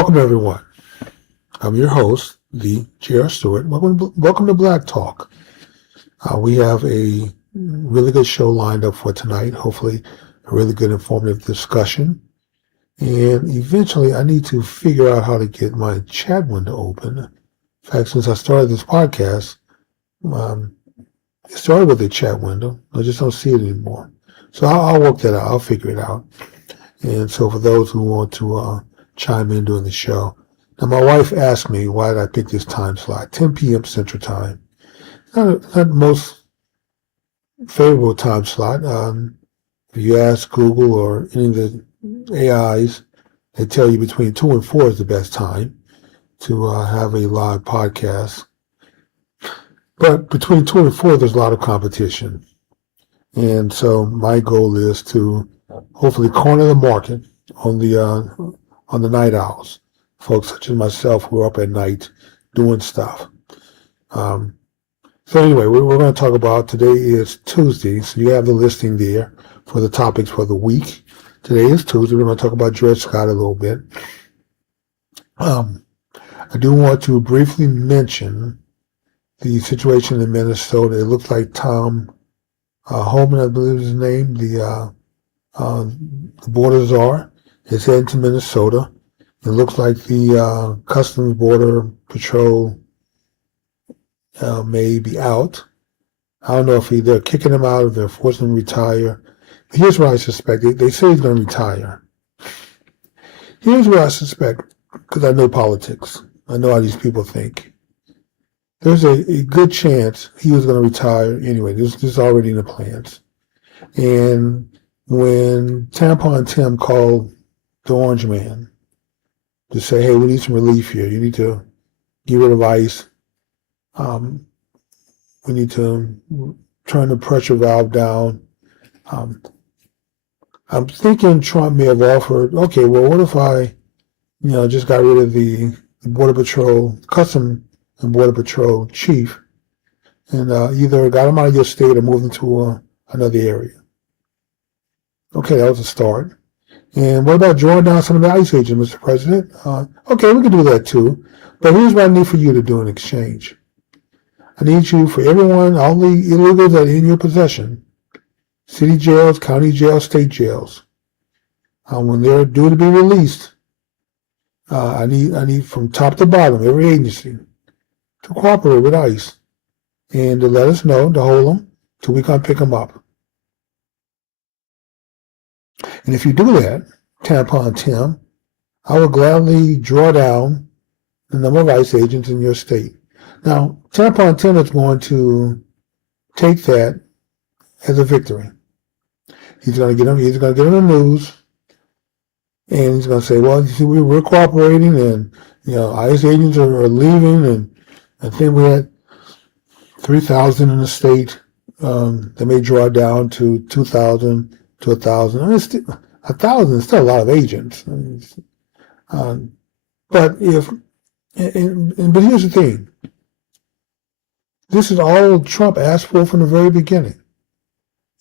Welcome, everyone. I'm your host, the J.R. Stewart. Welcome to Black Talk. We have a really good show lined up for tonight. Hopefully, a really good informative discussion. And eventually, I need to figure out how to get my chat window open. In fact, since I started this podcast, it started with a chat window. I just don't see it anymore. So I'll work that out. I'll figure it out. And so for those who want to chime in during the show. Now, my wife asked me, why did I pick this time slot, 10 p.m. Central Time? Not the most favorable time slot. If you ask Google or any of the AIs, they tell you between 2 and 4 is the best time to have a live podcast. But between 2 and 4, there's a lot of competition. And so my goal is to hopefully corner the market on the night owls, folks such as myself who are up at night doing stuff. So anyway, we're going to talk about, today is Tuesday, so you have the listing there for the topics for the week. Today is Tuesday. We're going to talk about Dred Scott a little bit. I do want to briefly mention the situation in Minnesota. It looks like Tom Homan, I believe is his name, the border czar, is heading to Minnesota. It looks like the Customs Border Patrol may be out. I don't know if they're kicking him out or they're forcing him to retire. Here's what I suspect. They say he's going to retire. Here's what I suspect, because I know politics. I know how these people think. There's a good chance he was going to retire anyway. This is already in the plans. And when Tampon Tim called the Orange Man to say, hey, we need some relief here. You need to get rid of ICE. We need to turn the pressure valve down. I'm thinking Trump may have offered, okay, well, what if I, just got rid of the Border Patrol, Customs and Border Patrol chief, and either got him out of your state or moved him to another area. Okay, that was a start. And what about drawing down some of the ICE agents, Mr. President? Okay, we can do that too. But here's what I need for you to do in exchange. I need you, for everyone, all the illegals that are in your possession, city jails, county jails, state jails, when they're due to be released, I need from top to bottom, every agency, to cooperate with ICE and to let us know, to hold them till we come pick them up. And if you do that, Tampon Tim, I will gladly draw down the number of ICE agents in your state. Now, Tampon Tim is going to take that as a victory. He's going to get in the news, and he's going to say, well, you see, we're cooperating, and ICE agents are leaving, and I think we had 3,000 in the state. They may draw down to 2,000 to 1,000. I mean, 1,000 is still a lot of agents. But here's the thing. This is all Trump asked for from the very beginning.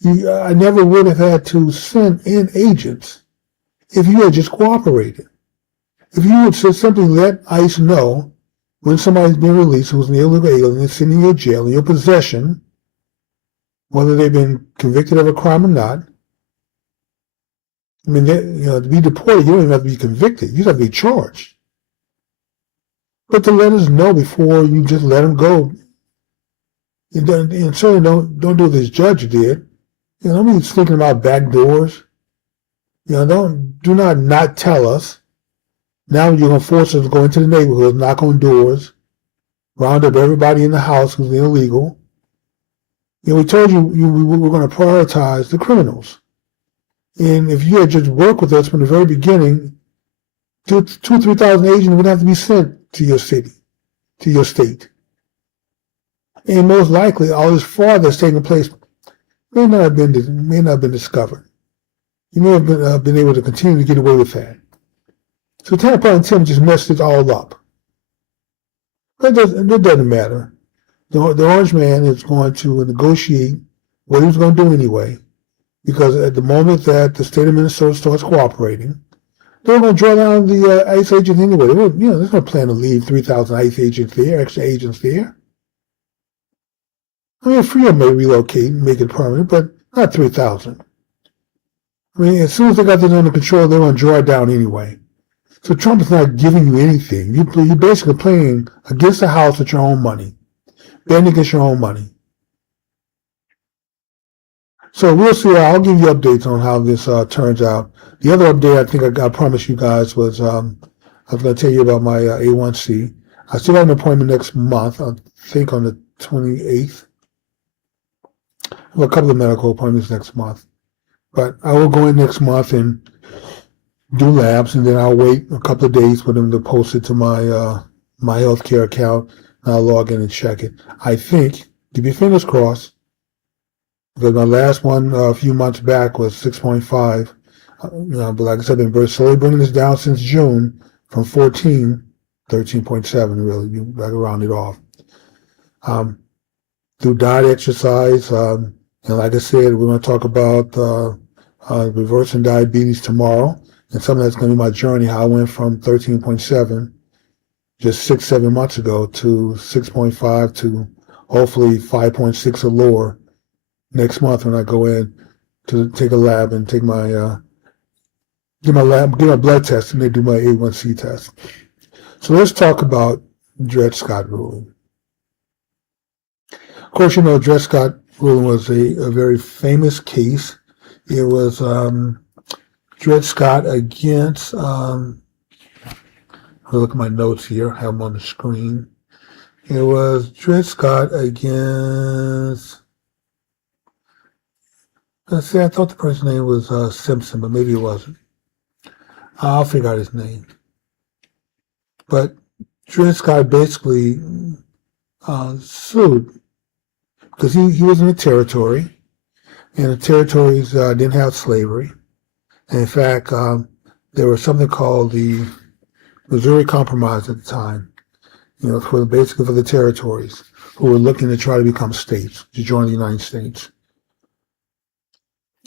I never would have had to send in agents if you had just cooperated. If you would simply let ICE know when somebody's being released who's an illegal alien and sitting in your jail, in your possession, whether they've been convicted of a crime or not. I mean, to be deported, you don't even have to be convicted. You just have to be charged. But to let us know before you just let them go, and certainly don't do what this judge did. Nobody's thinking about back doors. Do not tell us. Now you're going to force us to go into the neighborhood, knock on doors, round up everybody in the house who's illegal. We told you we were going to prioritize the criminals. And if you had just worked with us from the very beginning, 2,000 or 3,000 agents would have to be sent to your city, to your state. And most likely, all this fraud that's taking place may not have been discovered. You may have been able to continue to get away with that. So Tampon Tim just messed it all up. It doesn't matter. The Orange Man is going to negotiate what he was going to do anyway, because at the moment that the state of Minnesota starts cooperating, They were going to draw down the ICE agents anyway. They were, there's no plan to leave 3,000 ICE agents there, extra agents there. I mean, Freedom may relocate and make it permanent, but not 3,000. I mean, as soon as they got this under control, they were going to draw it down anyway. So Trump is not giving you anything. You're basically playing against the House with your own money, betting against your own money. So we'll see. I'll give you updates on how this turns out. The other update I think I promised you guys was I was going to tell you about my A1C. I still have an appointment next month, I think on the 28th. I have a couple of medical appointments next month. But I will go in next month and do labs, and then I'll wait a couple of days for them to post it to my my healthcare account, and I'll log in and check it. I think, keep your fingers crossed, because my last one a few months back was 6.5. But like I said, I've been very slowly bringing this down since June from 13.7 really. You got to round it off. Do diet, exercise, and like I said, we're going to talk about reversing diabetes tomorrow, and some of that's going to be my journey, how I went from 13.7 just 6-7 months ago to 6.5 to hopefully 5.6 or lower next month when I go in to take a lab and take my get my blood test, and they do my A1C test. So let's talk about Dred Scott ruling. Of course, Dred Scott ruling was a very famous case. It was Dred Scott against, I'll look at my notes here, I have them on the screen. It was Dred Scott against, let's see, I thought the person's name was Simpson, but maybe it wasn't. I'll figure out his name. But Dred Scott basically sued because he was in a territory, and the territories didn't have slavery. And in fact, there was something called the Missouri Compromise at the time, basically for the territories who were looking to try to become states, to join the United States.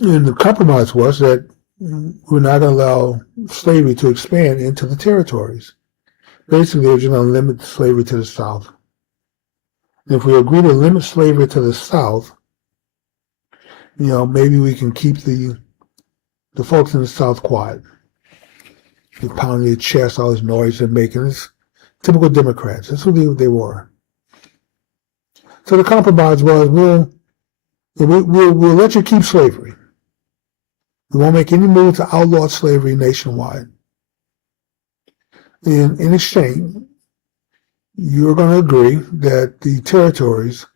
And the compromise was that we're not going to allow slavery to expand into the territories. Basically, they're just going to limit slavery to the South. And if we agree to limit slavery to the South, maybe we can keep the folks in the South quiet. They're pounding their chest, all this noise they're making. It's typical Democrats. That's who they were. So the compromise was, we'll let you keep slavery. We won't make any move to outlaw slavery nationwide. In exchange, you're going to agree that the territories,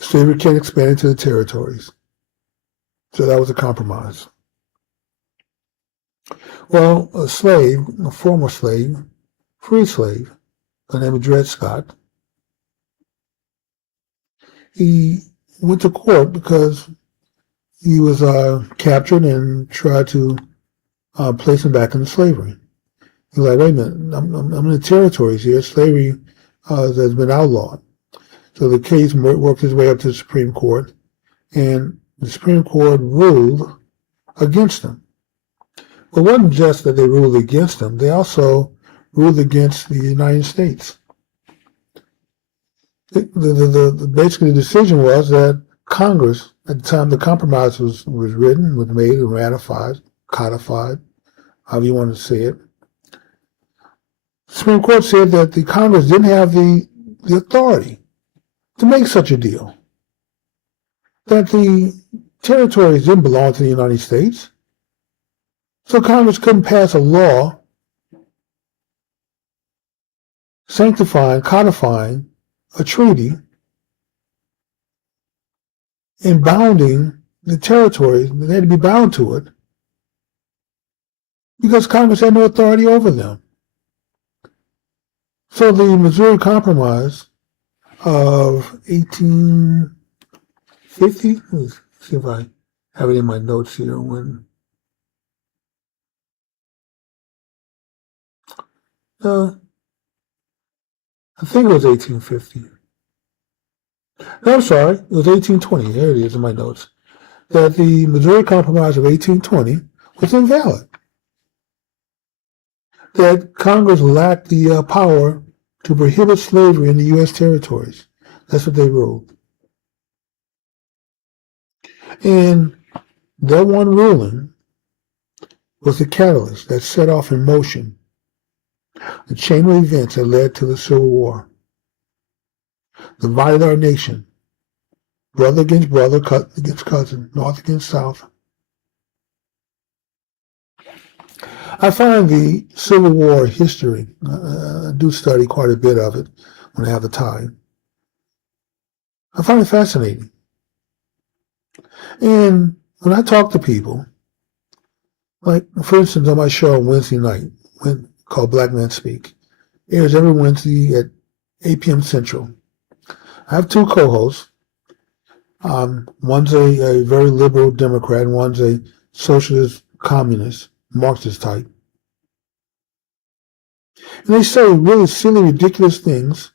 slavery can't expand into the territories. So that was a compromise. Well, a former slave, free slave, by the name of Dred Scott, he went to court because he was captured and tried to place him back into slavery. He was like, wait a minute, I'm in the territories here. Slavery has been outlawed. So the case worked its way up to the Supreme Court, and the Supreme Court ruled against him. But it wasn't just that they ruled against him, they also ruled against the United States. Basically, the decision was that Congress, at the time the compromise was written, was made and ratified, codified, however you want to say it, the Supreme Court said that the Congress didn't have the authority to make such a deal. That the territories didn't belong to the United States. So Congress couldn't pass a law sanctifying, codifying a treaty and bounding the territories. They had to be bound to it because Congress had no authority over them. So the Missouri Compromise of 1850, let's see if I have it in my notes here, I think it was 1850. No, I'm sorry, it was 1820. There it is in my notes. That the Missouri Compromise of 1820 was invalid. That Congress lacked the power to prohibit slavery in the U.S. territories. That's what they ruled. And that one ruling was the catalyst that set off in motion the chain of events that led to the Civil War, divided our nation, brother against brother, cousin against cousin, North against South. I find the Civil War history, I do study quite a bit of it when I have the time. I find it fascinating. And when I talk to people, like for instance on my show on Wednesday night, called Black Men Speak, airs every Wednesday at 8 p.m. Central. I have two co-hosts. One's a very liberal Democrat, and one's a socialist, communist, Marxist type. And they say really silly, ridiculous things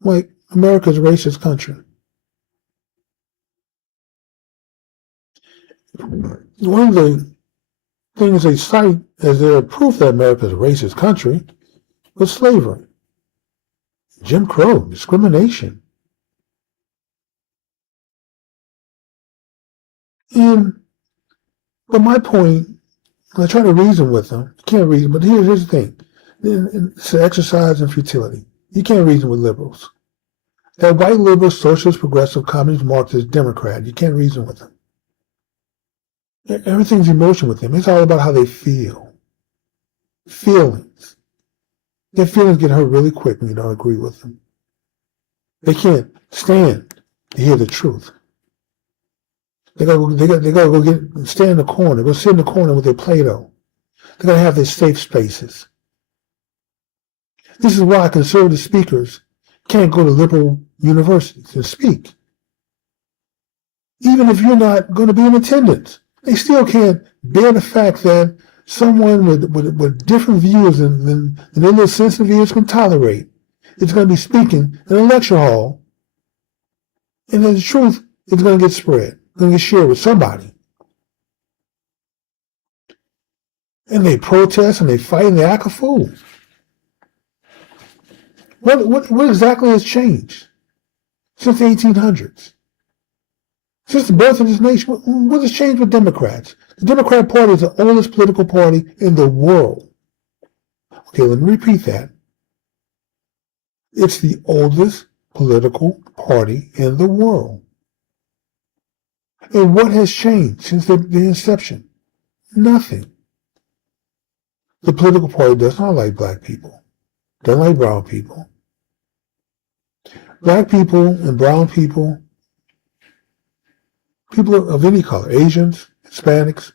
like America's a racist country. One of the things they cite as their proof that America is a racist country was slavery, Jim Crow, discrimination. But my point, I try to reason with them. You can't reason, but here's the thing. It's an exercise in futility. You can't reason with liberals. That white liberal, socialist, progressive, communist, Marxist, Democrat, you can't reason with them. Everything's emotion with them. It's all about how they feel. Feelings. Their feelings get hurt really quick when you don't agree with them. They can't stand to hear the truth. They gotta go stand in the corner, go sit in the corner with their Play-Doh. They gotta have their safe spaces. This is why conservative speakers can't go to liberal universities and speak. Even if you're not going to be in attendance, they still can't bear the fact that someone with different views than their little sensitive ears can tolerate is going to be speaking in a lecture hall, and then the truth is going to get spread, going to get shared with somebody. And they protest and they fight and they act a fool. What exactly has changed since the 1800s? Since the birth of this nation, what has changed with Democrats? The Democrat Party is the oldest political party in the world. Okay, let me repeat that. It's the oldest political party in the world. And what has changed since the inception? Nothing. The political party does not like black people. Doesn't like brown people. Black people and brown people, people of any color, Asians, Hispanics,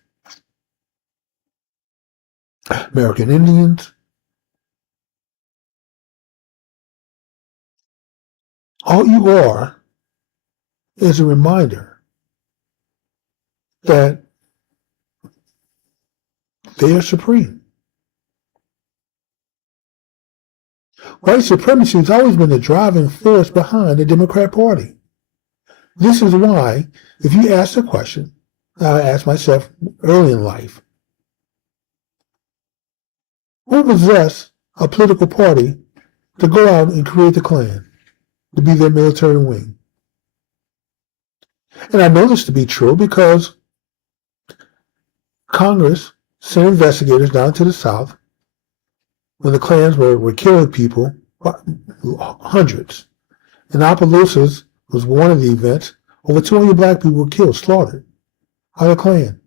American Indians, all you are is a reminder that they are supreme. White supremacy has always been the driving force behind the Democrat Party. This is why, if you ask the question, I asked myself early in life, what possessed a political party to go out and create the Klan, to be their military wing? And I know this to be true because Congress sent investigators down to the South when the Klans were killing people, hundreds. And Opelousas was one of the events. Over 200 black people were killed, slaughtered by the Klan.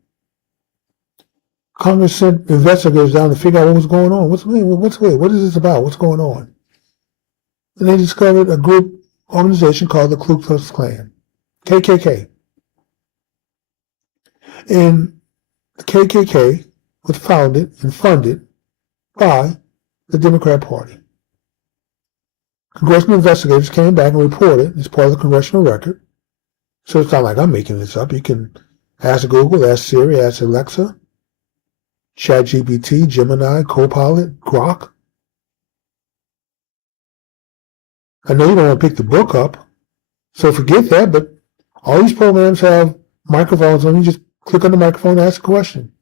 Congress sent investigators down to figure out what was going on. What is this about? What's going on? And they discovered a group organization called the Ku Klux Klan, KKK. And the KKK was founded and funded by the Democrat Party. Congressional investigators came back and reported as part of the congressional record. So it's not like I'm making this up. You can ask Google, ask Siri, ask Alexa, ChatGPT, Gemini, Copilot, Grok. I know you don't want to pick the book up, so forget that, but all these programs have microphones on. You just click on the microphone and ask a question.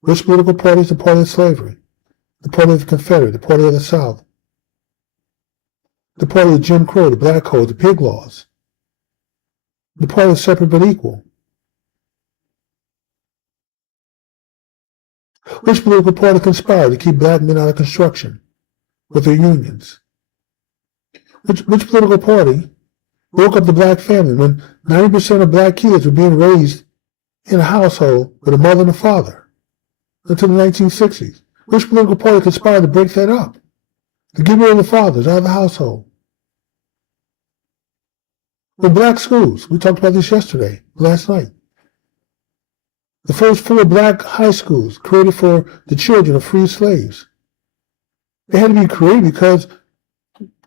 Which political party is the party of slavery? The party of the Confederate, the party of the South, the party of Jim Crow, the Black Code, the pig laws, the party of separate but equal. Which political party conspired to keep black men out of construction with their unions? Which political party broke up the black family when 90% of black kids were being raised in a household with a mother and a father until the 1960s? Which political party conspired to break that up, to get rid of the fathers out of the household? The black schools, we talked about this last night. The first 4 black high schools created for the children of free slaves. They had to be created because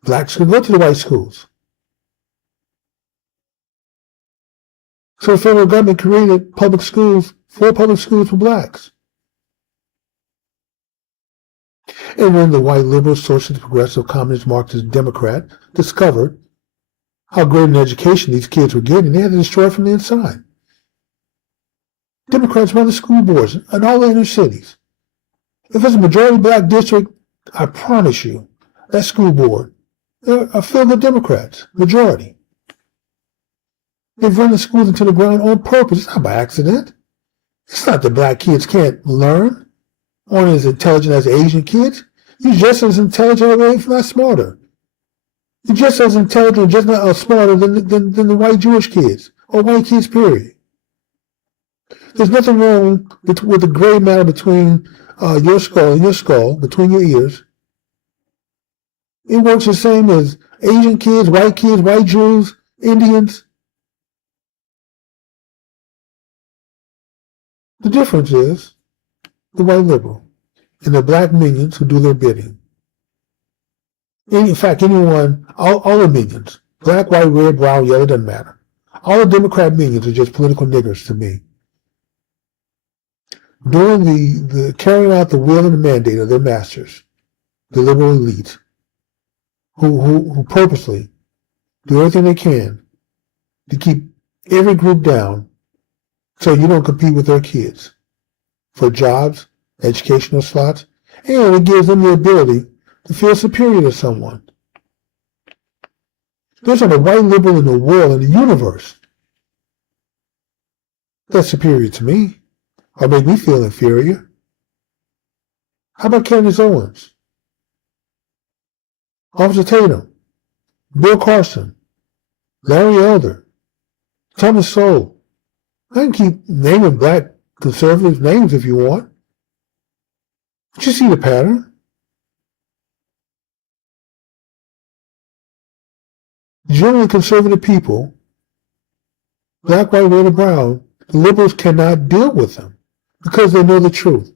blacks could go to the white schools. So the federal government created 4 public schools for blacks. And when the white liberal, socialist, progressive, communist, Marxist, Democrat discovered how great an education these kids were getting, they had to destroy it from the inside. Democrats run the school boards in all the inner cities. If it's a majority black district, I promise you, that school board are filled with Democrats, majority. They've run the schools into the ground on purpose. It's not by accident. It's not that black kids can't learn, aren't as intelligent as Asian kids. You're just as intelligent, if not smarter. You're just as intelligent, just not smarter than the white Jewish kids, or white kids, period. There's nothing wrong with the gray matter between your skull and your skull, between your ears. It works the same as Asian kids, white Jews, Indians. The difference is the white liberal and the black minions who do their bidding. In fact, anyone, all the minions, black, white, red, brown, yellow, doesn't matter. All the Democrat minions are just political niggers to me. Doing the carrying out the will and the mandate of their masters, the liberal elite, who purposely do everything they can to keep every group down so you don't compete with their kids for jobs, educational slots, and it gives them the ability to feel superior to someone. There's not a white liberal in the world, in the universe, that's superior to me or make me feel inferior. How about Candace Owens, Officer Tatum, Bill Carson, Larry Elder, Thomas Sowell? I can keep naming black conservative names if you want. But you see the pattern. Generally conservative people, black, white, red, or brown, the liberals cannot deal with them because they know the truth.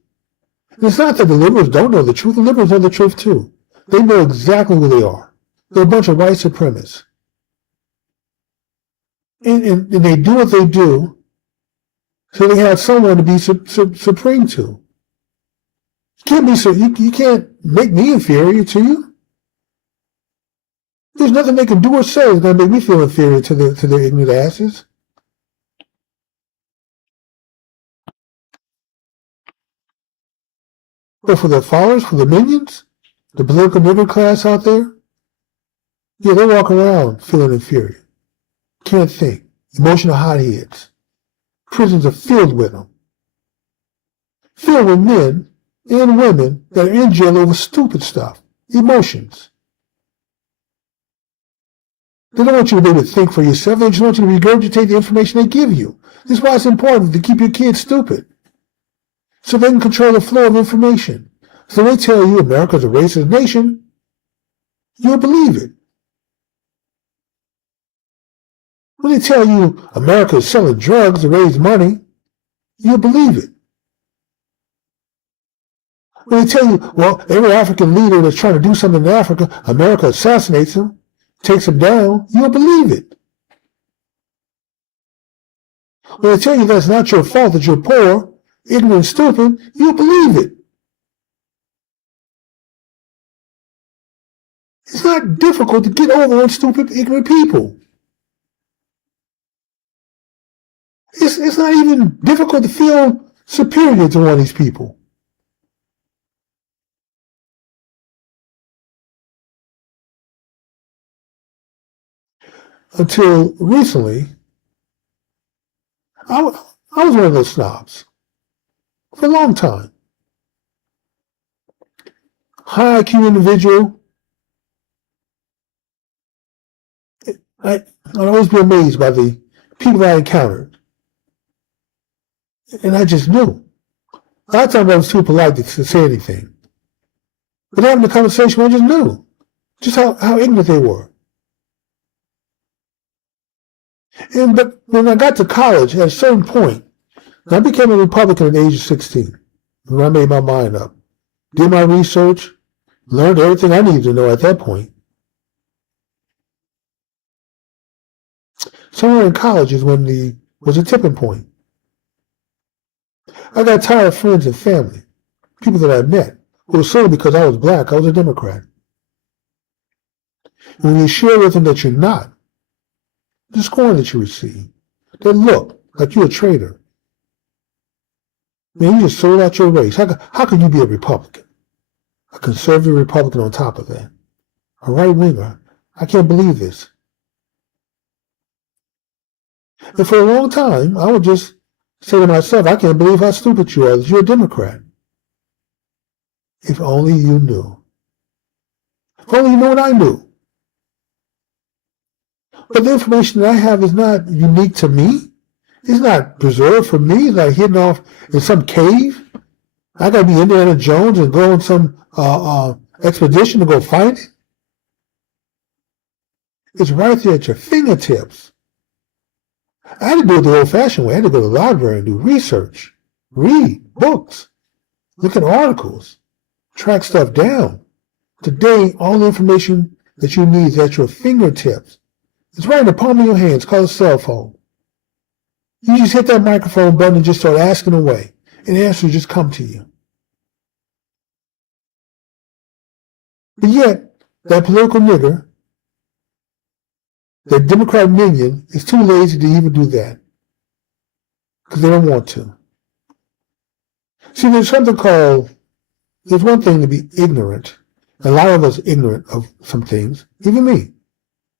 And it's not that the liberals don't know the truth. The liberals know the truth too. They know exactly who they are. They're a bunch of white supremacists. And they do what they do so they have someone to be supreme to. You can't make me inferior to you. There's nothing they can do or say that's going to make me feel inferior to their ignorant asses. But for their followers, for the minions, the political middle class out there, yeah, they walk around feeling inferior. Can't think. Emotional hotheads. Prisons are filled with them. Filled with men and women that are in jail over stupid stuff. Emotions. They don't want you to be able to think for yourself. They just want you to regurgitate the information they give you. This is why it's important to keep your kids stupid, so they can control the flow of information. So they tell you America's a racist nation, you'll believe it. When they tell you America is selling drugs to raise money, you'll believe it. When they tell you, well, every African leader that's trying to do something in Africa, America assassinates him, takes him down, you'll believe it. When they tell you that's not your fault, that you're poor, ignorant, and stupid, you'll believe it. It's not difficult to get over on stupid, ignorant people. It's not even difficult to feel superior to one of these people. Until recently, I was one of those snobs for a long time. High IQ individual. I'd always be amazed by the people I encountered. And I just knew. A lot of times I was too polite to say anything. But having a conversation, I just knew just how ignorant they were. But when I got to college, at a certain point, I became a Republican at the age of 16, when I made my mind up. Did my research, learned everything I needed to know at that point. Somewhere in college is when was a tipping point. I got tired of friends and family, people that I met, who assumed because I was black, I was a Democrat. And when you share with them that you're not, the scorn that you receive, they look like you're a traitor. Man, you just sold out your race. How can you be a Republican? A conservative Republican on top of that. A right-winger. I can't believe this. And for a long time, I would just say to myself, I can't believe how stupid you are, that you're a Democrat. If only you knew. If only you knew what I knew. But the information that I have is not unique to me. It's not preserved for me. It's not hidden off in some cave. I got to be Indiana Jones and go on some expedition to go find it. It's right there at your fingertips. I had to do it the old-fashioned way. I had to go to the library and do research, read books, look at articles, track stuff down. Today, all the information that you need is at your fingertips. It's right in the palm of your hand. It's called a cell phone. You just hit that microphone button and just start asking away, and answers just come to you. But yet, that political nigger, that Democrat minion, is too lazy to even do that because they don't want to. See, there's one thing to be ignorant. A lot of us are ignorant of some things, even me.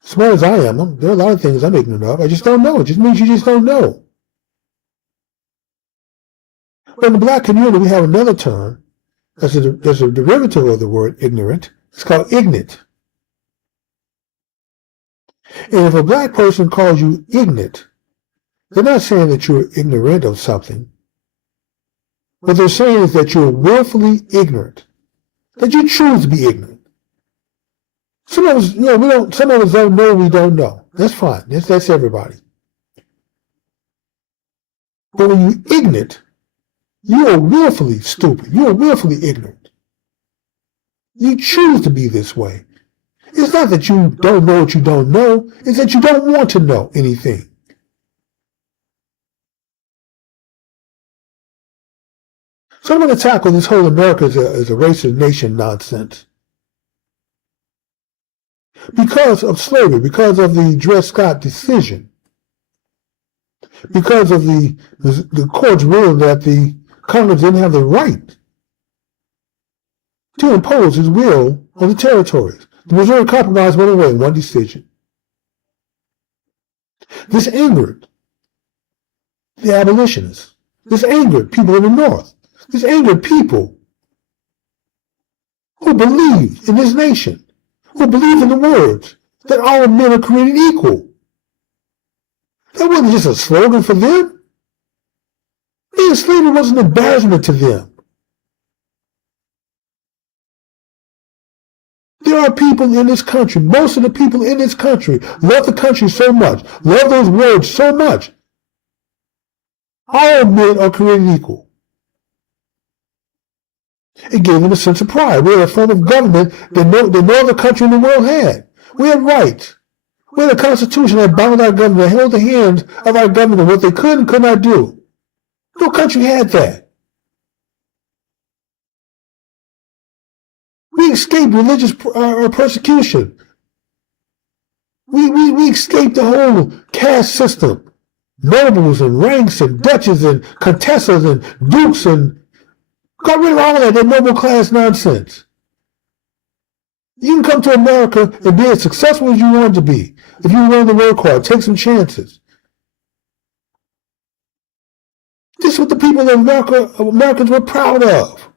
Smart as I am, there are a lot of things I'm ignorant of. I just don't know. It just means you just don't know. But in the black community, we have another term. There's a derivative of the word ignorant. It's called ignorant. And if a black person calls you ignorant, they're not saying that you're ignorant of something. What they're saying is that you're willfully ignorant, that you choose to be ignorant. Some of us, some of us don't know we don't know. That's fine. That's everybody. But when you're ignorant, you are willfully stupid. You are willfully ignorant. You choose to be this way. It's not that you don't know what you don't know. It's that you don't want to know anything. So I'm going to tackle this whole America is a racist nation nonsense. Because of slavery, because of the Dred Scott decision, because of the court's ruling that the Congress didn't have the right to impose his will on the territories. The Missouri Compromise went away in one decision. This angered the abolitionists. This angered people in the North. This angered people who believe in this nation, who believe in the words that all men are created equal. That wasn't just a slogan for them. Slavery was an embarrassment to them. There are people in this country, most of the people in this country love the country so much, love those words so much. All men are created equal. It gave them a sense of pride. We're a form of government that no other country in the world had. We had rights. We had a constitution that bound our government, that held the hands of our government what they could and could not do. No country had that. We escaped religious persecution. We escaped the whole caste system. nobles and ranks and duchesses and contessas and dukes and got rid of all of that noble class nonsense. You can come to America and be as successful as you want to be if you're willing to work hard, take some chances. This is what the people of Americans were proud of.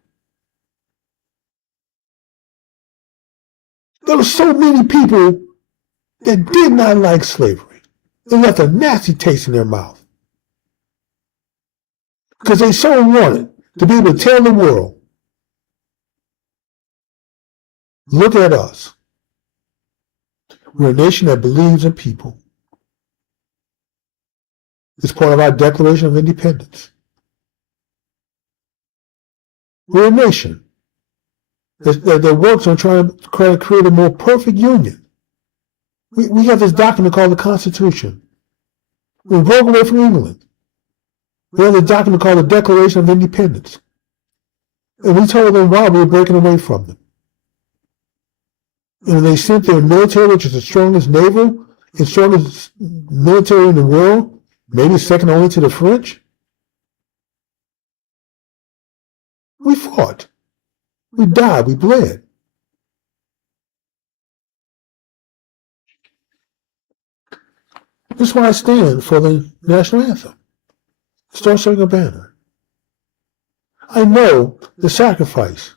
There were so many people that did not like slavery. They left a nasty taste in their mouth. Because they so wanted to be able to tell the world, look at us. We're a nation that believes in people. It's part of our Declaration of Independence. We're a nation that works on trying to create a more perfect union. We have this document called the Constitution. We broke away from England. We have this document called the Declaration of Independence. And we told them why we were breaking away from them. And they sent their military, which is the strongest naval and strongest military in the world, maybe second only to the French. We fought. We died. We bled. This is why I stand for the national anthem. Star Spangled Banner. I know the sacrifice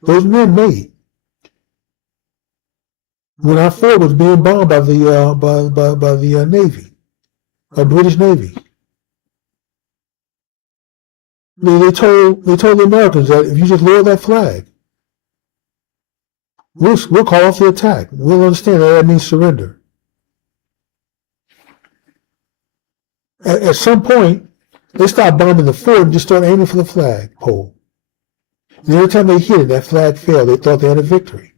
those men made when our fort was being bombed by the Navy, by British Navy. They told the Americans that if you just lower that flag, we'll call off the attack. We'll understand that means surrender. At some point, they stopped bombing the fort and just started aiming for the flag pole. And every time they hit it, that flag fell. They thought they had a victory.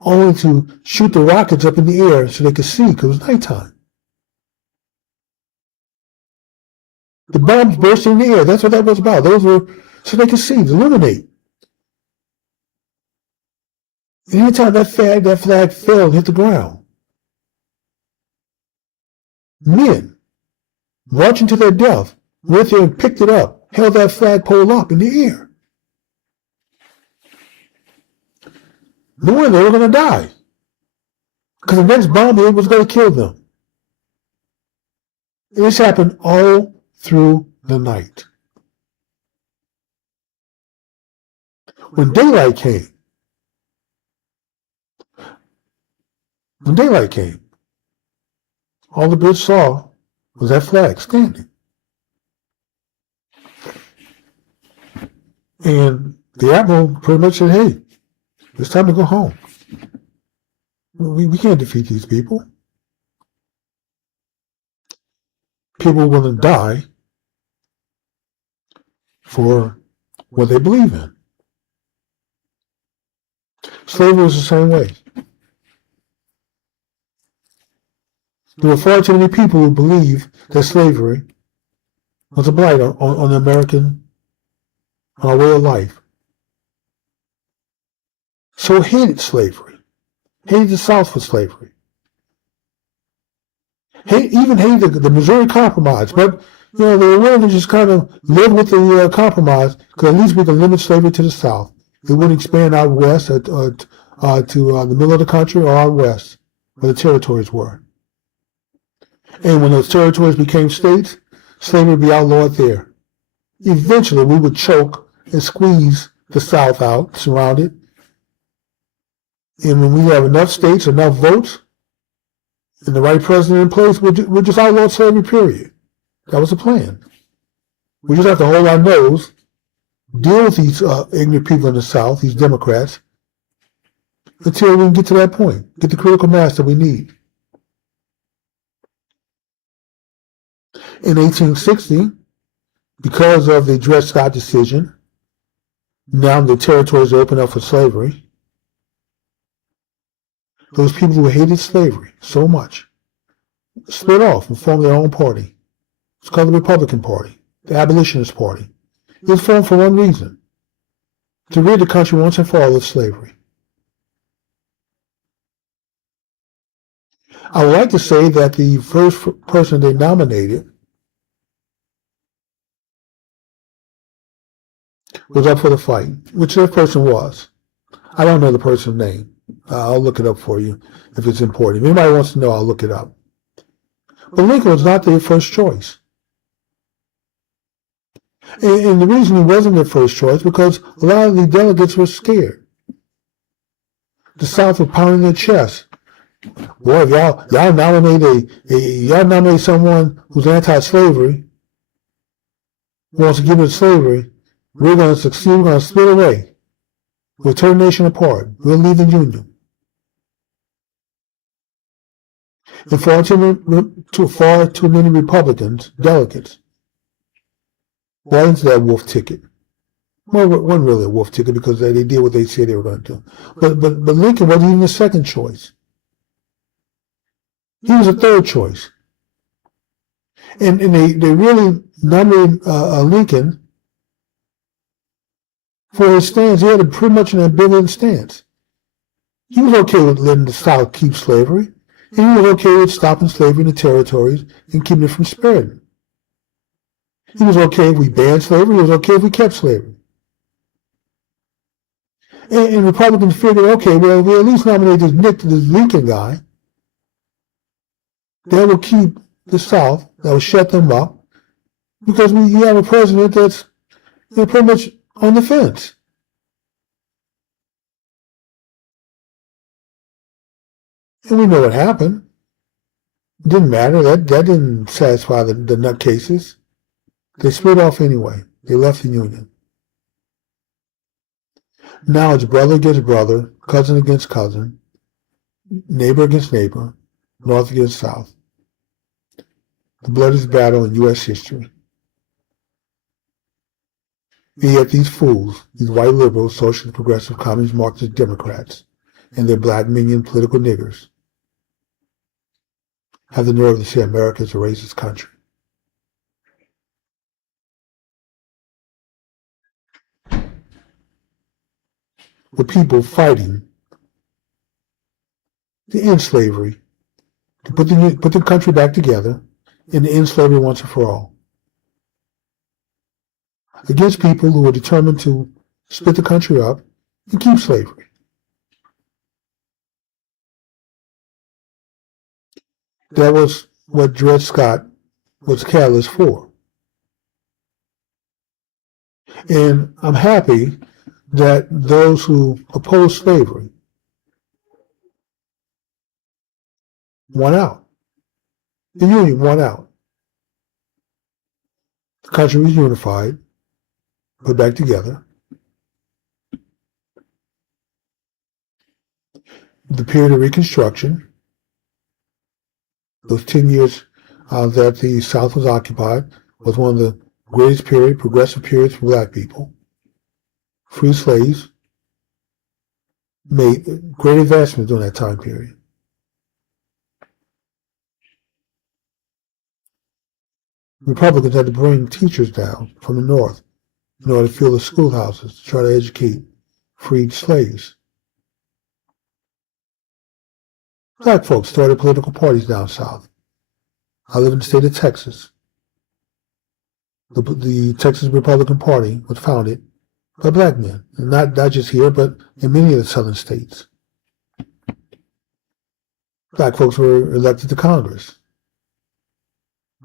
Only to shoot the rockets up in the air so they could see because it was nighttime. The bombs burst in the air. That's what that was about. Those were so they could see, illuminate. And every time that flag fell and hit the ground, men marching to their death went there and picked it up, held that flagpole up in the air, knowing they were going to die because the next bombing was going to kill them. And this happened all through the night. When daylight came, all the Brits saw was that flag standing. And the admiral pretty much said, hey, it's time to go home. We can't defeat these people. People will die for what they believe in. Slavery was the same way. There were far too many people who believed that slavery was a blight on the American, on our way of life. So hated slavery, hated the South for slavery, even hated the Missouri Compromise, but they were willing to just kind of live with the compromise because at least we could limit slavery to the South. It wouldn't expand out west to the middle of the country or out west where the territories were. And when those territories became states, slavery would be outlawed there. Eventually, we would choke and squeeze the South out, surround it. And when we have enough states, enough votes, and the right president in place, we'll just outlaw slavery, period. That was the plan. We just have to hold our nose, deal with these ignorant people in the South, these Democrats, until we can get to that point, get the critical mass that we need. In 1860, because of the Dred Scott decision, now the territories are open up for slavery. Those people who hated slavery so much split off and formed their own party. It's called the Republican Party, the Abolitionist Party. It was formed for one reason: to rid the country once and for all of slavery. I would like to say that the first person they nominated was up for the fight, which that person was. I don't know the person's name. I'll look it up for you if it's important. If anybody wants to know, I'll look it up. But Lincoln was not their first choice. And the reason he wasn't their first choice because a lot of the delegates were scared. The South was pounding their chest. Boy, if y'all nominate someone who's anti-slavery, wants to give it slavery, we're going to succeed. We're going to split away. We'll tear the nation apart. We'll leave the Union. And far too many Republicans, delegates, bought into that wolf ticket. Well, it wasn't really a wolf ticket because they did what they said they were going to do. But Lincoln wasn't even the second choice. He was a third choice. And they really nominated Lincoln for his stance. He had pretty much an ambivalent stance. He was okay with letting the South keep slavery. And he was okay with stopping slavery in the territories and keeping it from spreading. He was okay if we banned slavery. He was okay if we kept slavery. And Republicans figured, okay, well, if we at least nominate this Lincoln guy, that will keep the South, that will shut them up, because we have a president that's pretty much on the fence. And we know what happened. It didn't matter. That didn't satisfy the nutcases. They split off anyway. They left the Union. Now it's brother against brother, cousin against cousin, neighbor against neighbor, North against South. The bloodiest battle in U.S. history. And yet these fools, these white liberals, socialist, progressive, communist, Marxist, Democrats, and their black minion political niggers have the nerve to say America is a racist country. The people fighting to end slavery, to put the country back together, and to end slavery once and for all. Against people who are determined to split the country up and keep slavery. That was what Dred Scott was catalyst for. And I'm happy that those who oppose slavery won out. The Union won out. The country was unified, put back together. The period of Reconstruction, those 10 years that the South was occupied, was one of the greatest progressive periods for black people. Free slaves made great advancements during that time period. Republicans had to bring teachers down from the North in order to fill the schoolhouses to try to educate freed slaves. Black folks started political parties down south. I live in the state of Texas. The Texas Republican Party was founded by black men, and not just here, but in many of the southern states. Black folks were elected to Congress,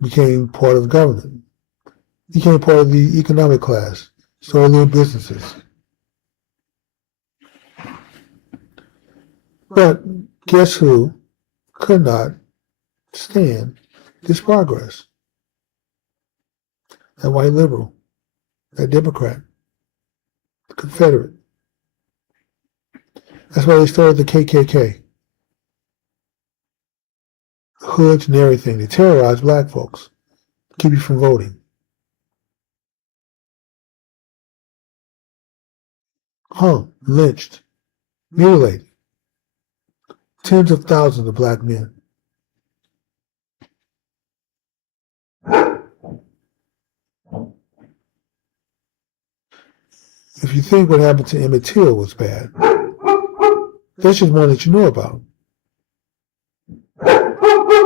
became part of the government, became part of the economic class, started little businesses. But guess who could not stand this progress? That white liberal, that Democrat, the Confederate. That's why they started the KKK. Hoods and everything. They terrorized black folks, keep you from voting. Hung, lynched, mutilated. Tens of thousands of black men. If you think what happened to Emmett Till was bad, that's just one that you know about.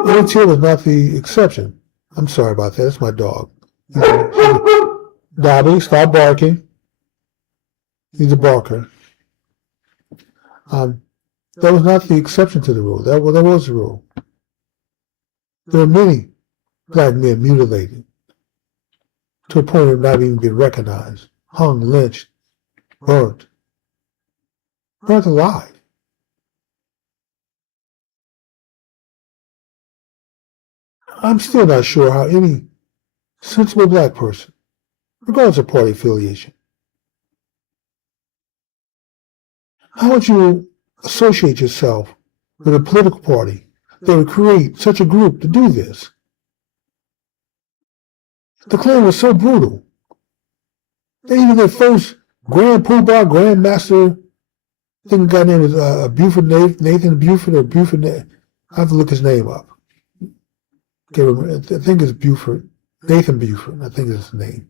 Until was not the exception. I'm sorry about that. That's my dog. Dobby, stop barking. He's a barker. That was not the exception to the rule. That was the rule. There are many black men mutilated to a point of not even being recognized, hung, lynched, burnt alive. I'm still not sure how any sensible black person, regardless of party affiliation, how would you associate yourself with a political party that would create such a group to do this? The Klan was so brutal. They even their first Grand Poobah, Grand Master, I think the guy named was Buford, Nathan Buford, or Buford. I have to look his name up. I think it's Buford, Nathan Buford, I think is his name.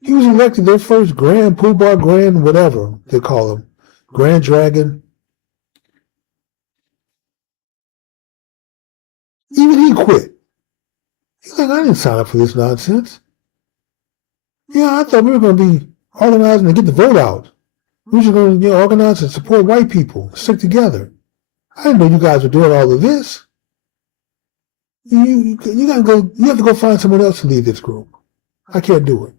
He was elected their first Grand Poobah, Grand whatever they call him, Grand Dragon. Even he quit. He's like, I didn't sign up for this nonsense. Yeah, I thought we were going to be organizing to get the vote out. We were just going to organize and support white people, stick together. I didn't know you guys were doing all of this. You gotta go. You have to go find someone else to lead this group. I can't do it.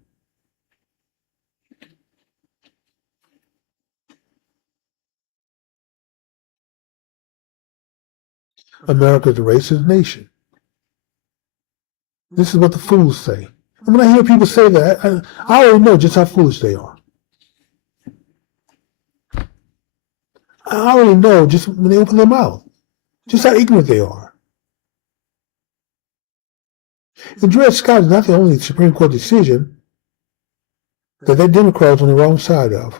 America's a racist nation. This is what the fools say. And when I hear people say that, I already know just how foolish they are. I already know just when they open their mouth, just how ignorant they are. And Dred Scott is not the only Supreme Court decision that Democrat was on the wrong side of.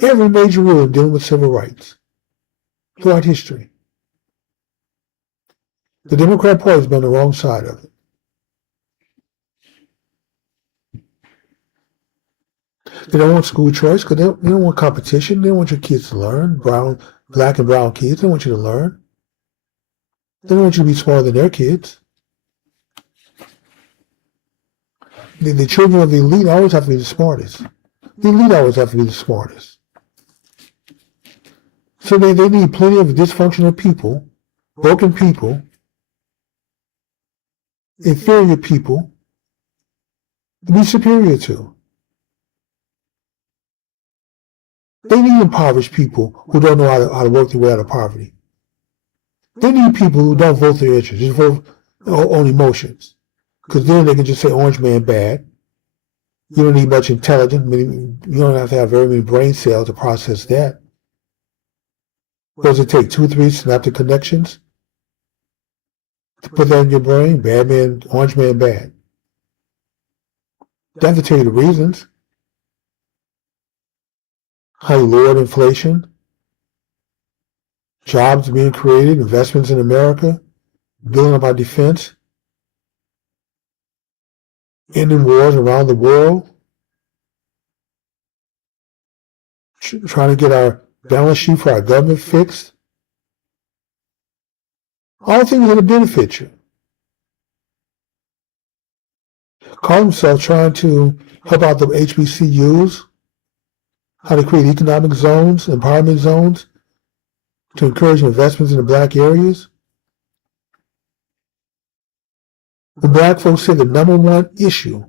Every major ruling dealing with civil rights throughout history, the Democrat Party has been on the wrong side of it. They don't want school choice because they don't want competition. They don't want your kids to learn, black and brown kids. They don't want you to learn. They don't want you to be smarter than their kids. The children of the elite always have to be the smartest. The elite always have to be the smartest. So they need plenty of dysfunctional people, broken people, inferior people to be superior to. They need impoverished people who don't know how to work their way out of poverty. They need people who don't vote their interests, just vote on emotions. Because then they can just say orange man bad. You don't need much intelligence. You don't have to have very many brain cells to process that. What does it take? 2 or 3 synaptic connections to put that in your brain? Bad man, orange man bad. They have to tell you the reasons. How you lowered inflation, jobs being created, investments in America, building up our defense, ending wars around the world, trying to get our balance sheet for our government fixed. All things that benefit you. Call themselves trying to help out the HBCUs, how to create economic zones, empowerment zones, to encourage investments in the black areas. The black folks said the #1 issue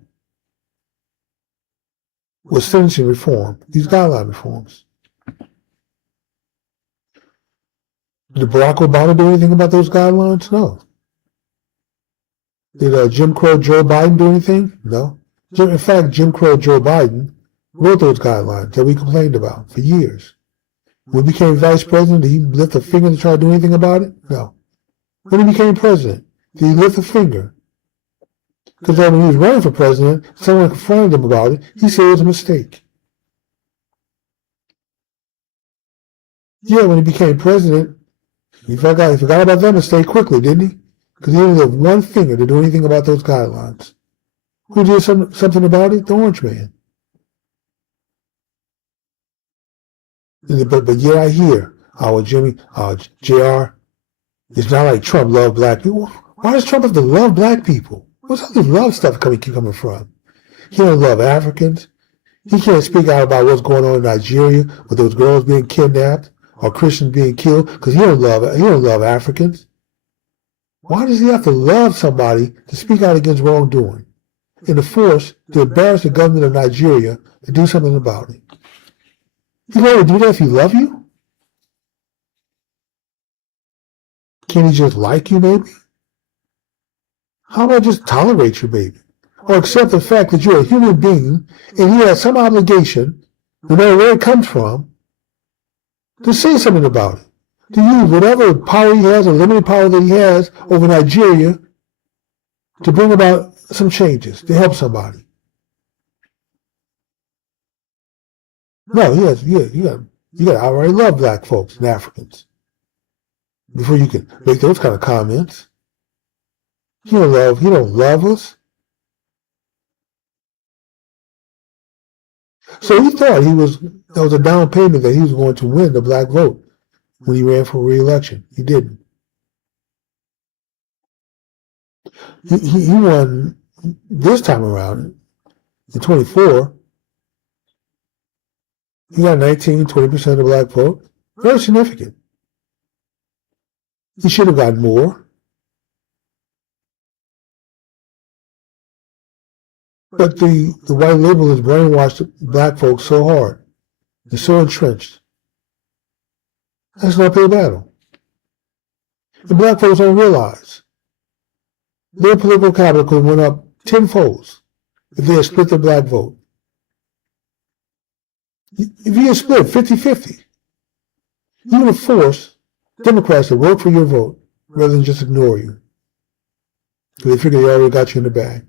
was sentencing reform, these guideline reforms. Did Barack Obama do anything about those guidelines? No. Did Jim Crow Joe Biden do anything? No. In fact, Jim Crow Joe Biden wrote those guidelines that we complained about for years. When he became vice president, did he lift a finger to try to do anything about it? No. When he became president, did he lift a finger? Because when he was running for president, someone confronted him about it. He said it was a mistake. Yeah, when he became president, he forgot about that mistake quickly, didn't he? Because he didn't lift one finger to do anything about those guidelines. Who did something about it? The orange man. But yet I hear Our Jimmy, JR, it's not like Trump loved black people. Why does Trump have to love black people? Where's all this love stuff keep coming from? He don't love Africans. He can't speak out about what's going on in Nigeria with those girls being kidnapped or Christians being killed because he don't love Africans. Why does he have to love somebody to speak out against wrongdoing and to force to embarrass the government of Nigeria and do something about it? He can only do that if he loves you? Can he just like you, maybe? How about just tolerate you, maybe? Or accept the fact that you're a human being and he has some obligation, no matter where it comes from, to say something about it. To use whatever power he has or limited power that he has over Nigeria to bring about some changes, to help somebody. No, you got to outright love black folks and Africans before you can make those kind of comments. He don't love us. So he thought that was a down payment that he was going to win the black vote when he ran for re-election. He didn't. He won this time around in 24. He got 19-20% of the black vote. Very significant. He should have gotten more. But the white liberals brainwashed black folks so hard. They're so entrenched. That's an uphill battle. The black folks don't realize their political capital could have went up tenfold if they had split the black vote. If you had split 50-50, you would have forced Democrats to work for your vote rather than just ignore you. Because they figured they already got you in the bag.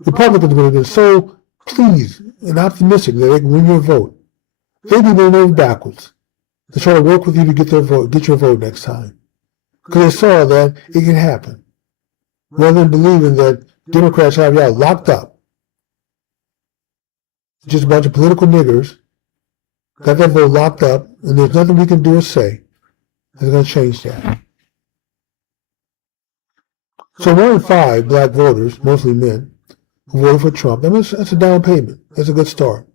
Republicans would have been so pleased and optimistic that they can win your vote. They'd be bending over backwards to try to work with you to get your vote next time. Because they saw that it can happen. Rather than believing that Democrats have y'all locked up. Just a bunch of political niggers got that vote locked up, and there's nothing we can do or say that's going to change that. So 1 in 5 black voters, mostly men, who voted for Trump, that's a down payment. That's a good start.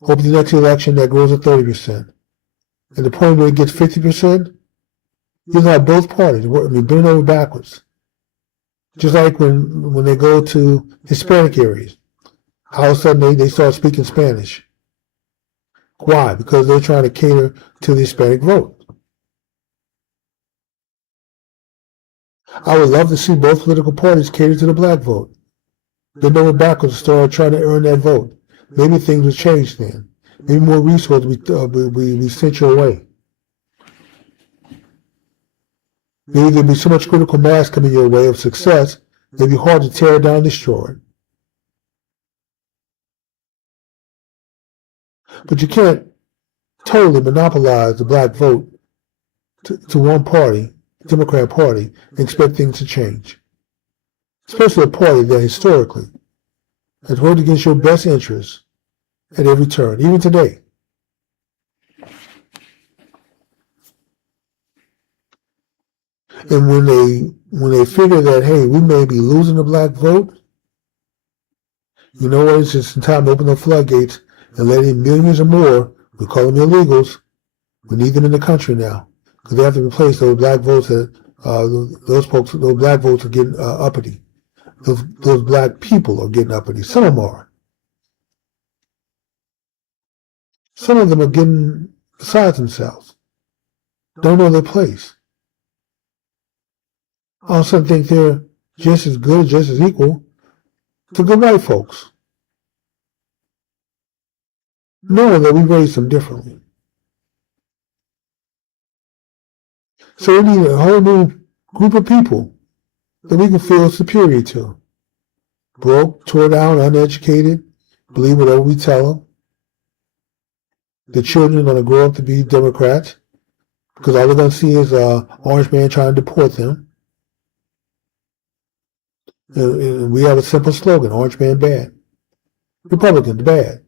Hope the next election that grows to 30%. At the point where it gets 50%, you'll have both parties bending over backwards. Just like when they go to Hispanic areas. All of a sudden they start speaking Spanish. Why? Because they're trying to cater to the Hispanic vote. I would love to see both political parties cater to the black vote. Bend over backwards and start trying to earn that vote. Maybe things would change then. Maybe more resources we sent your way. Maybe there'd be so much critical mass coming your way of success, it'd be hard to tear it down and destroy it. But you can't totally monopolize the black vote to one party, Democrat Party, and expect things to change. Especially a party that historically has worked against your best interests at every turn, even today. And when they figure that, hey, we may be losing the black vote, you know what, it's just time to open the floodgates and let in millions or more, we call them illegals, we need them in the country now. Because they have to replace those black votes that, those black votes are getting uppity. Those black people are getting uppity. Some of them are. Some of them are getting beside themselves. Don't know their place. I also think they're just as good, just as equal to good white folks. Knowing that we raised them differently. So we need a whole new group of people that we can feel superior to. Broke, tore down, uneducated, believe whatever we tell them. The children are going to grow up to be Democrats because all they're going to see is an orange man trying to deport them. And we have a simple slogan, orange man bad. Republicans bad.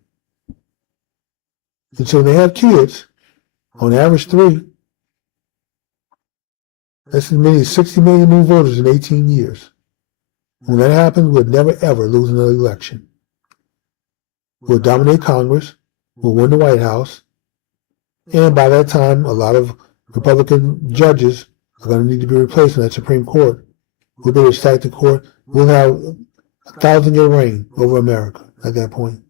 And so when they have kids, On average, 3. That's as many as 60 million new voters in 18 years. When that happens, we'll never ever lose another election. We'll dominate Congress, we'll win the White House, and by that time, a lot of Republican judges are going to need to be replaced in that Supreme Court. We'll be able to stack the court. We'll have a 1,000-year reign over America at that point.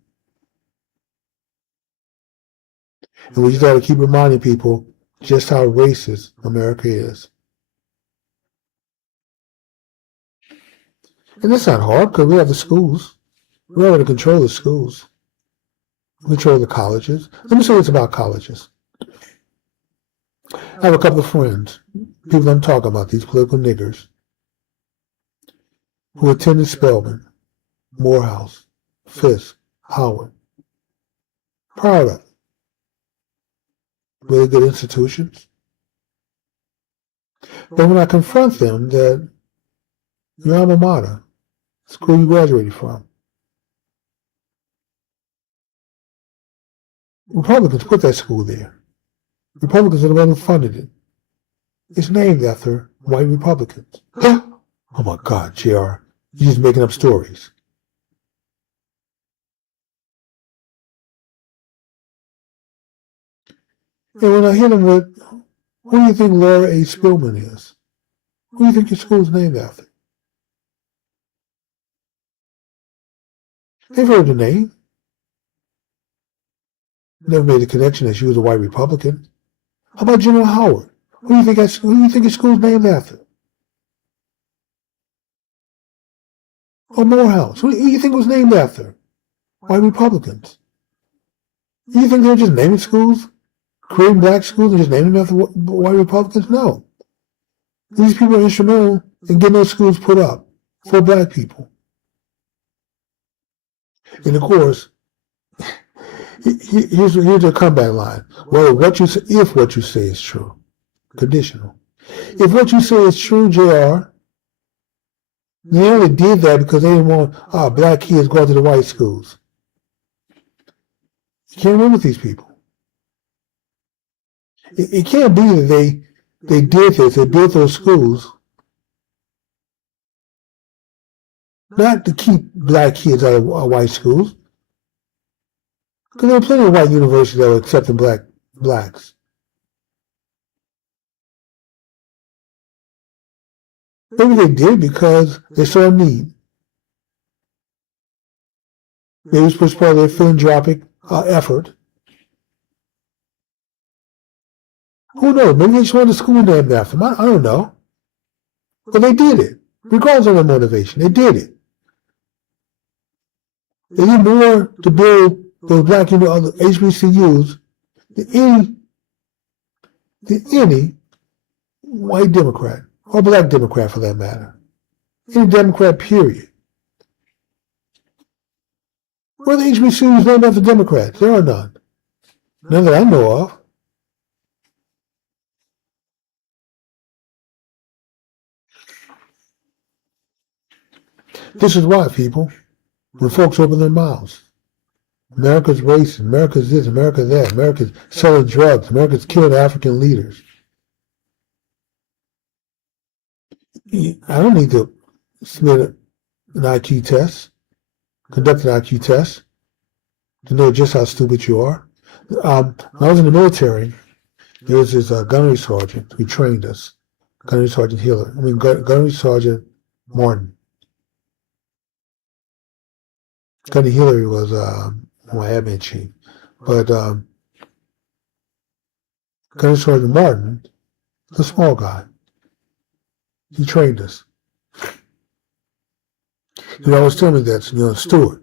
And we just got to keep reminding people just how racist America is. And it's not hard because we have the schools. We're able to control the schools. We control the colleges. Let me say what's about colleges. I have a couple of friends, people I'm talking about, these political niggers, who attended Spelman, Morehouse, Fisk, Howard. Proud of it. Really good institutions. But when I confront them that your alma mater, school you graduated from, Republicans put that school there. Republicans are the ones who funded it. It's named after white Republicans. Oh my God, JR, you're just making up stories. And when I hit them with, who do you think Laura A. Spillman is? Who do you think your school's named after? They've heard the name. Never made the connection that she was a white Republican. How about General Howard? Who do you think his school's named after? Or Morehouse? Who do you think it was named after? White Republicans. Do you think they're just naming schools? Creating black schools and just naming them after white Republicans? No. These people are instrumental in getting those schools put up for black people. And of course, here's a comeback line. Well, if what you say is true, conditional. If what you say is true, JR, they only did that because they didn't want black kids going to the white schools. You can't win with these people. It can't be that they did this, they built those schools not to keep black kids out of white schools. Because there are plenty of white universities that were accepting blacks. Maybe they did because they saw a need. Maybe it was part of their philanthropic effort. Who knows? Maybe they just wanted a school named after them. I don't know. But they did it. Regardless of their motivation, they did it. They did more to build those black HBCUs than any white Democrat, or black Democrat for that matter. Any Democrat, period. Where are the HBCUs named after Democrats? There are none. None that I know of. This is why, people, when folks open their mouths, America's racist, America's this, America's that, America's selling drugs, America's killing African leaders. I don't need to submit an IQ test, conduct an IQ test to know just how stupid you are. When I was in the military, there was this gunnery sergeant who trained us, Gunnery Sergeant Gunnery Sergeant Martin. Gunnery Hillary was my admin chief, but Gunnery Sergeant Martin, the small guy, he trained us. He always tell me that, Stuart,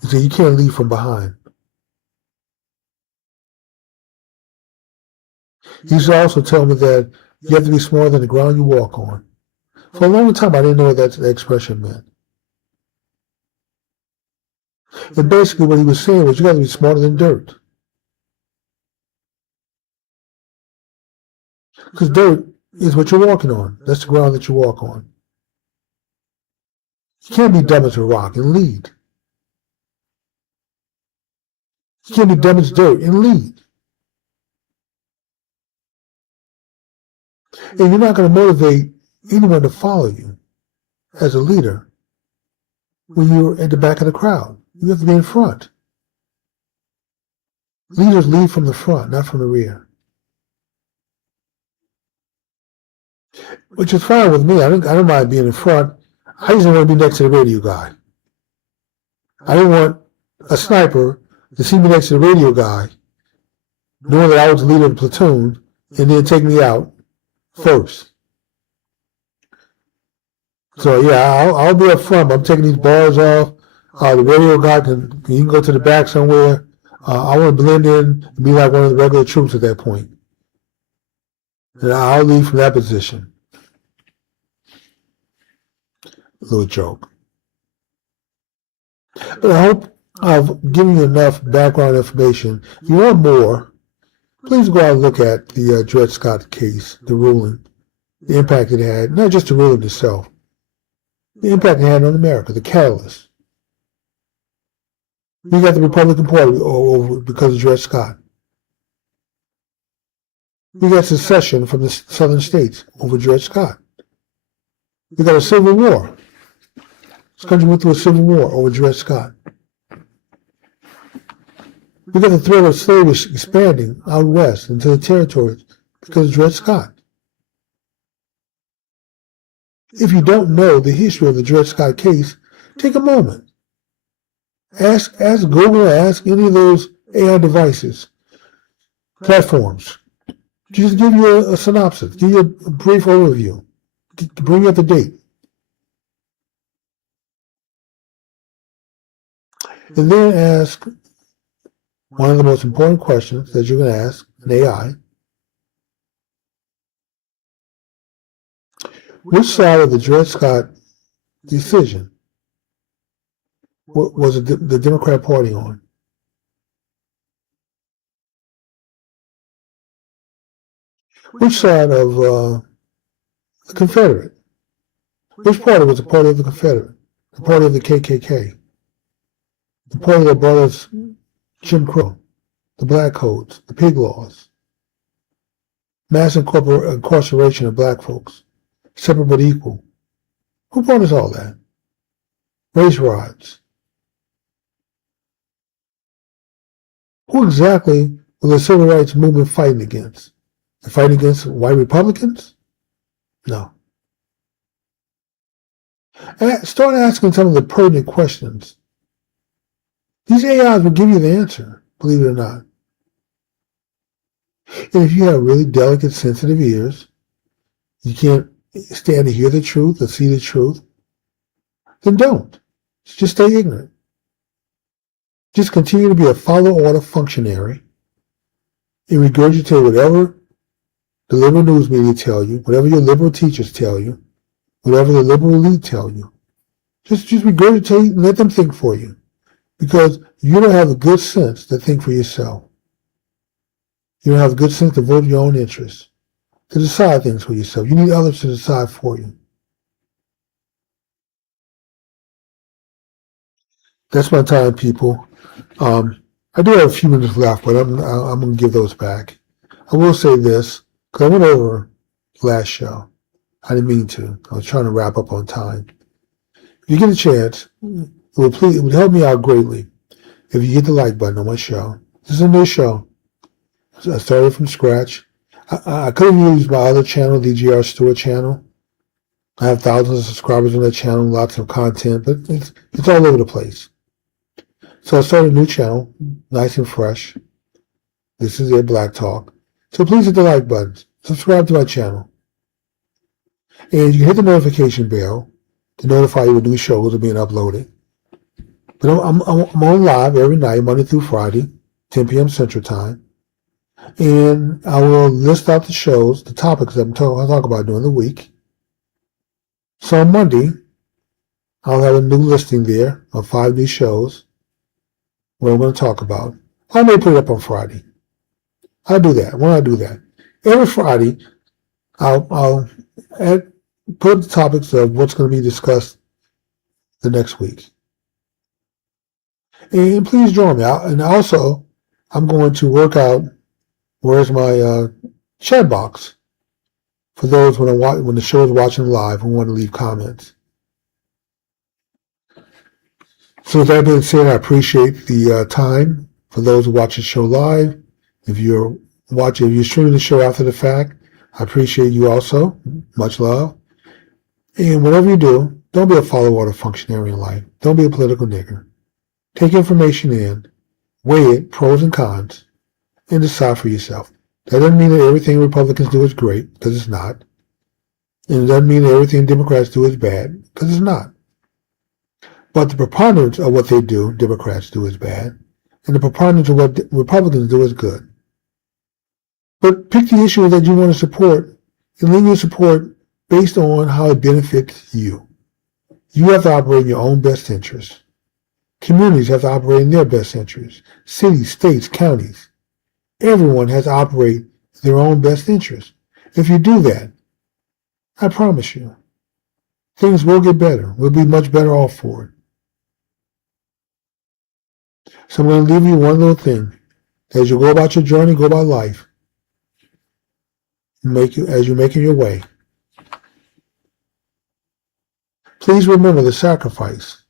he said, you can't lead from behind. He used to also tell me that you have to be smarter than the ground you walk on. For a long time, I didn't know what that expression meant. And basically what he was saying was you got to be smarter than dirt. Because dirt is what you're walking on. That's the ground that you walk on. You can't be dumb as a rock and lead. You can't be dumb as dirt and lead. And you're not going to motivate anyone to follow you as a leader when you're at the back of the crowd. You have to be in front. Leaders lead from the front, not from the rear. Which is fine with me. I don't mind being in front. I just don't want to be next to the radio guy. I didn't want a sniper to see me next to the radio guy, knowing that I was the leader of the platoon, and then take me out first. So yeah, I'll be up front. I'm taking these bars off. The radio guy can go to the back somewhere. I want to blend in and be like one of the regular troops at that point. And I'll lead from that position. Little joke. But I hope I've given you enough background information. If you want more, please go out and look at the Dred Scott case, the ruling, the impact it had, not just the ruling itself, the impact it had on America, the catalyst. We got the Republican Party over because of Dred Scott. We got secession from the southern states over Dred Scott. We got a civil war. This country went through a civil war over Dred Scott. We got the threat of slavery expanding out west into the territories because of Dred Scott. If you don't know the history of the Dred Scott case, take a moment. Ask Google, ask any of those AI devices, platforms. Just give you a synopsis, give you a brief overview, bring you up to date. And then ask one of the most important questions that you're going to ask an AI. Which side of the Dred Scott decision was the Democrat Party on? Which side of the Confederate? Which party was the party of the Confederate? The party of the KKK? The party that brought us Jim Crow, the Black Codes, the Pig Laws, mass incarceration of black folks, separate but equal. Who brought us all that? Race riots. Who exactly was the civil rights movement fighting against? They're fighting against white Republicans? No. Start asking some of the pertinent questions. These AIs will give you the answer, believe it or not. And if you have really delicate, sensitive ears, you can't stand to hear the truth or see the truth, then don't. Just stay ignorant. Just continue to be a follow-order functionary and regurgitate whatever the liberal news media tell you, whatever your liberal teachers tell you, whatever the liberal elite tell you. Just regurgitate and let them think for you. Because you don't have the good sense to think for yourself. You don't have the good sense to vote your own interests, to decide things for yourself. You need others to decide for you. That's my time, people. I do have a few minutes left, but I'm going to give those back. I will say this, because I went over last show. I didn't mean to. I was trying to wrap up on time. If you get a chance, it would help me out greatly if you hit the like button on my show. This is a new show. I started from scratch. I could have used my other channel, the Dred Stewart channel. I have thousands of subscribers on that channel, lots of content, but it's all over the place. So I started a new channel, nice and fresh. This is it, Black Talk. So please hit the like button. Subscribe to my channel. And you can hit the notification bell to notify you when new shows are being uploaded. But I'm on live every night, Monday through Friday, 10 p.m. Central Time. And I will list out the shows, the topics that I'll talk about during the week. So on Monday, I'll have a new listing there of 5 new shows what I'm going to talk about. I may put it up on Friday. I'll do that. When I do that, every Friday, I'll put the topics of what's going to be discussed the next week. And please join me. And also, I'm going to work out where's my chat box for those when the show is watching live who want to leave comments. So with that being said, I appreciate the time for those who watch the show live. If you're streaming the show after the fact, I appreciate you also. Much love. And whatever you do, don't be a follower of a functionary in life. Don't be a political nigger. Take information in, weigh it, pros and cons, and decide for yourself. That doesn't mean that everything Republicans do is great, because it's not. And it doesn't mean that everything Democrats do is bad, because it's not. But the preponderance of what they do, Democrats do, is bad. And the preponderance of what Republicans do is good. But pick the issue that you want to support and lean your support based on how it benefits you. You have to operate in your own best interests. Communities have to operate in their best interests. Cities, states, counties. Everyone has to operate in their own best interests. If you do that, I promise you, things will get better. We'll be much better off for it. So I'm going to leave you one little thing. As you go about your journey, go about life, as you're making your way, please remember the sacrifice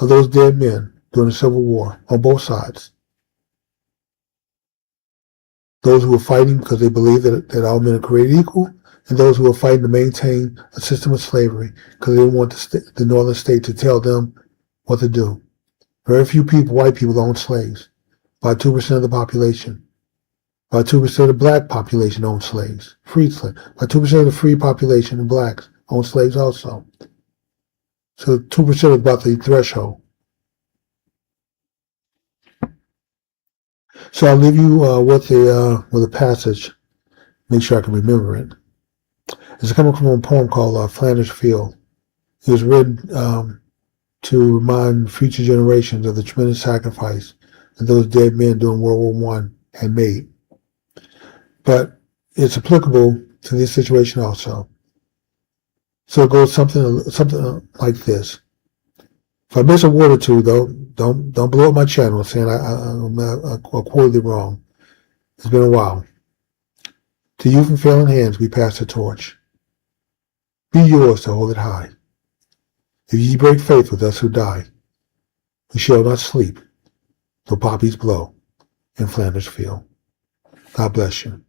of those dead men during the Civil War on both sides. Those who were fighting because they believed that all men are created equal, and those who were fighting to maintain a system of slavery because they didn't want the northern state to tell them what to do. Very few people, white people, owned slaves. About 2% of the population. About 2% of the black population owned slaves, freed slaves. About 2% of the free population of blacks owned slaves also. So 2% is about the threshold. So I'll leave you with a passage. Make sure I can remember it. It's coming from a poem called Flanders Field. It was written to remind future generations of the tremendous sacrifice that those dead men during World War I had made. But it's applicable to this situation also. So it goes something like this. If I miss a word or two, though, don't blow up my channel saying I quoted it wrong. It's been a while. To you from failing hands we pass the torch. Be yours to hold it high. If ye break faith with us who die, we shall not sleep till poppies blow in Flanders Field. God bless you.